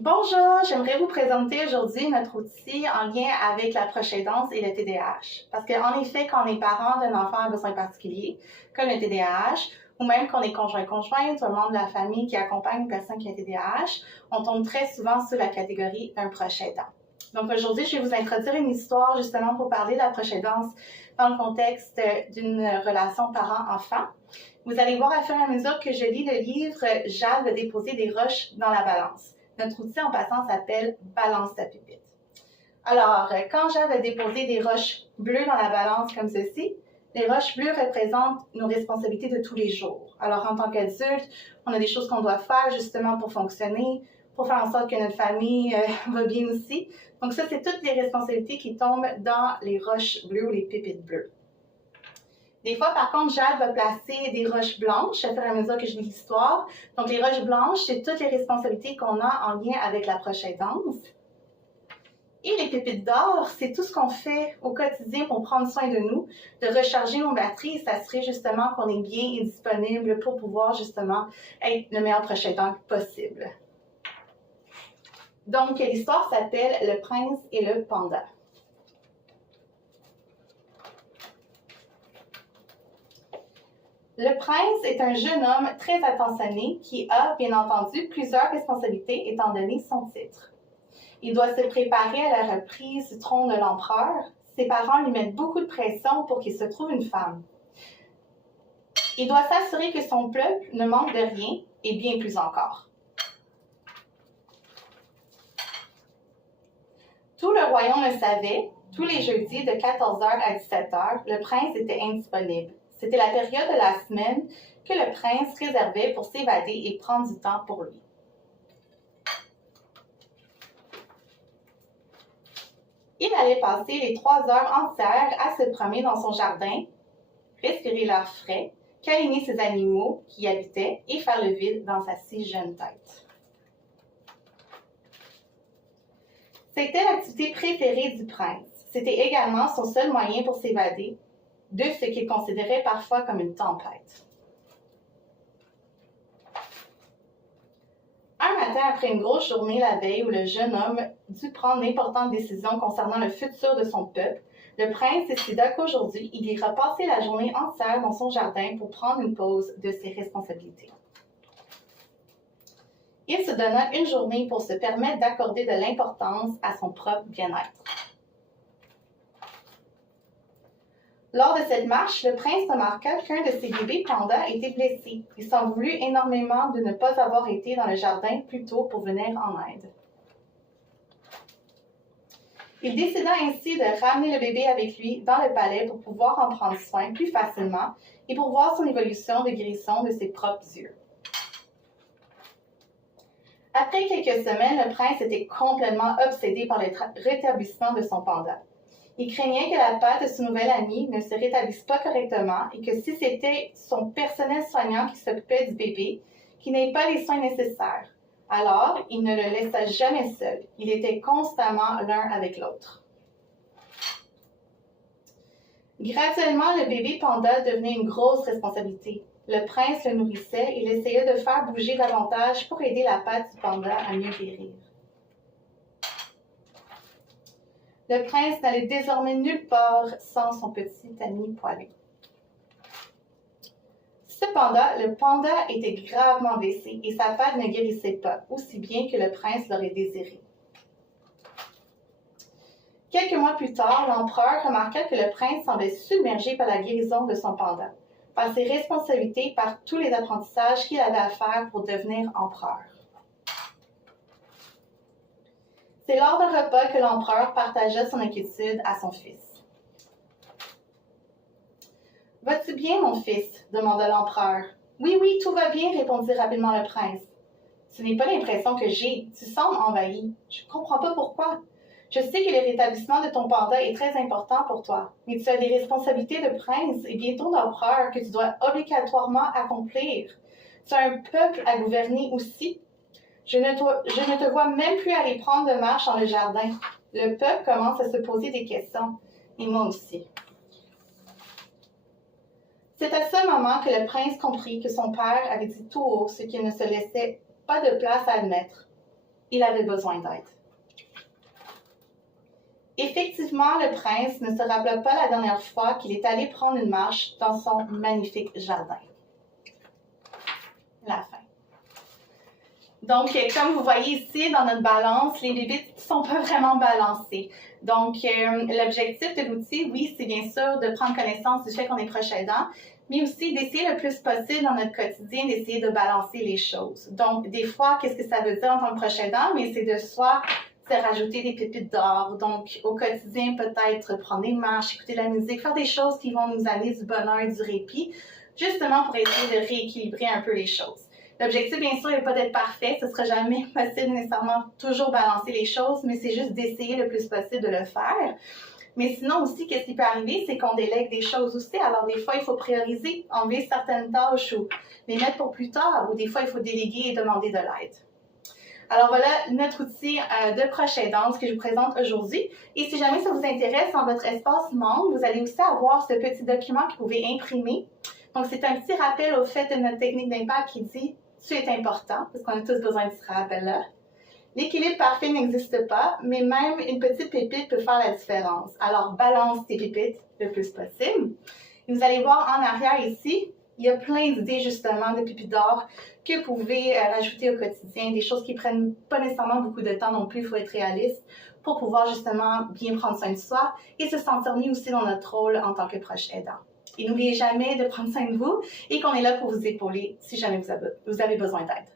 Bonjour, j'aimerais vous présenter aujourd'hui notre outil en lien avec la proche aidance et le TDAH. Parce qu'en effet, quand on est parent d'un enfant à besoins particuliers, comme le TDAH, ou même qu'on est conjoint-conjointe ou un membre de la famille qui accompagne une personne qui a un TDAH, on tombe très souvent sous la catégorie d'un proche aidant. Donc aujourd'hui, je vais vous introduire une histoire justement pour parler de la proche aidance dans le contexte d'une relation parent-enfant. Vous allez voir à fur et à mesure que je lis le livre Jade de déposer des roches dans la balance. Notre outil en passant s'appelle Balance ta pipette. Alors, quand Jade a déposé des roches bleues dans la balance comme ceci, les roches bleues représentent nos responsabilités de tous les jours. Alors, en tant qu'adulte, on a des choses qu'on doit faire justement pour fonctionner, pour faire en sorte que notre famille va bien aussi. Donc ça, c'est toutes les responsabilités qui tombent dans les roches bleues ou les pépites bleues. Des fois, par contre, Jade va placer des roches blanches à fur et à mesure que je lis l'histoire. Donc, les roches blanches, c'est toutes les responsabilités qu'on a en lien avec la proche aidance. Et les pépites d'or, c'est tout ce qu'on fait au quotidien pour prendre soin de nous, de recharger nos batteries et s'assurer justement qu'on est bien et disponible pour pouvoir justement être le meilleur proche aidant possible. Donc, l'histoire s'appelle Le prince et le panda. Le prince est un jeune homme très attentionné qui a, bien entendu, plusieurs responsabilités étant donné son titre. Il doit se préparer à la reprise du trône de l'empereur. Ses parents lui mettent beaucoup de pression pour qu'il se trouve une femme. Il doit s'assurer que son peuple ne manque de rien et bien plus encore. Tout le royaume le savait, tous les jeudis de 14h à 17h, le prince était indisponible. C'était la période de la semaine que le prince réservait pour s'évader et prendre du temps pour lui. Il allait passer les 3 heures entières à se promener dans son jardin, respirer l'air frais, câliner ses animaux qui y habitaient et faire le vide dans sa si jeune tête. C'était l'activité préférée du prince. C'était également son seul moyen pour s'évader de ce qu'il considérait parfois comme une tempête. Un matin, après une grosse journée la veille où le jeune homme dut prendre d'importantes décisions concernant le futur de son peuple, le prince décida qu'aujourd'hui, il ira passer la journée entière dans son jardin pour prendre une pause de ses responsabilités. Il se donna une journée pour se permettre d'accorder de l'importance à son propre bien-être. Lors de cette marche, le prince remarqua qu'un de ses bébés pandas était blessé. Il s'en voulut énormément de ne pas avoir été dans le jardin plus tôt pour venir en aide. Il décida ainsi de ramener le bébé avec lui dans le palais pour pouvoir en prendre soin plus facilement et pour voir son évolution de guérison de ses propres yeux. Après quelques semaines, le prince était complètement obsédé par le rétablissement de son panda. Il craignait que la patte de son nouvel ami ne se rétablisse pas correctement et que si c'était son personnel soignant qui s'occupait du bébé, qu'il n'ait pas les soins nécessaires. Alors, il ne le laissa jamais seul. Il était constamment l'un avec l'autre. Graduellement, le bébé panda devenait une grosse responsabilité. Le prince le nourrissait et il essayait de faire bouger davantage pour aider la patte du panda à mieux guérir. Le prince n'allait désormais nulle part sans son petit ami poilu. Cependant, le panda était gravement blessé et sa patte ne guérissait pas, aussi bien que le prince l'aurait désiré. Quelques mois plus tard, l'empereur remarqua que le prince semblait submergé par la guérison de son panda, par ses responsabilités, par tous les apprentissages qu'il avait à faire pour devenir empereur. C'est lors d'un repas que l'empereur partagea son inquiétude à son fils. « Vas-tu bien, mon fils ?» demanda l'empereur. « Oui, oui, tout va bien, répondit rapidement le prince. « Ce n'est pas l'impression que j'ai, tu sembles envahi. Je ne comprends pas pourquoi. Je sais que le rétablissement de ton panda est très important pour toi, mais tu as des responsabilités de prince et bientôt d'empereur que tu dois obligatoirement accomplir. Tu as un peuple à gouverner aussi. Je ne te vois même plus aller prendre de marche dans le jardin. Le peuple commence à se poser des questions, et moi aussi. » C'est à ce moment que le prince comprit que son père avait dit tout haut ce qu'il ne se laissait pas de place à admettre. il avait besoin d'aide. Effectivement, le prince ne se rappela pas la dernière fois qu'il est allé prendre une marche dans son magnifique jardin. La fin. Donc, comme vous voyez ici, dans notre balance, les bébites ne sont pas vraiment balancées. Donc, l'objectif de l'outil, oui, c'est bien sûr de prendre connaissance du fait qu'on est proche aidant, mais aussi d'essayer le plus possible dans notre quotidien d'essayer de balancer les choses. Donc, des fois, qu'est-ce que ça veut dire en tant que proche aidant? Mais c'est de soit rajouter des pépites d'or. Donc, au quotidien, peut-être prendre des marches, écouter de la musique, faire des choses qui vont nous amener du bonheur, du répit, justement pour essayer de rééquilibrer un peu les choses. L'objectif, bien sûr, n'est pas d'être parfait. Ce ne sera jamais possible nécessairement toujours balancer les choses, mais c'est juste d'essayer le plus possible de le faire. Mais sinon aussi, qu'est-ce qui peut arriver, c'est qu'on délègue des choses aussi. Alors, des fois, il faut prioriser, enlever certaines tâches ou les mettre pour plus tard, ou des fois, il faut déléguer et demander de l'aide. Alors voilà notre outil de proche aidance que je vous présente aujourd'hui. Et si jamais ça vous intéresse, dans votre espace membre, vous allez aussi avoir ce petit document que vous pouvez imprimer. Donc, c'est un petit rappel au fait de notre technique d'impact qui dit « Tu es important », parce qu'on a tous besoin de ce rappel-là. L'équilibre parfait n'existe pas, mais même une petite pépite peut faire la différence. Alors, balance tes pépites le plus possible. Et vous allez voir en arrière ici, il y a plein d'idées justement de pépites d'or que vous pouvez rajouter au quotidien, des choses qui prennent pas nécessairement beaucoup de temps non plus, il faut être réaliste, pour pouvoir justement bien prendre soin de soi et se sentir mieux aussi dans notre rôle en tant que proche aidant. Et n'oubliez jamais de prendre soin de vous et qu'on est là pour vous épauler si jamais vous avez besoin d'aide.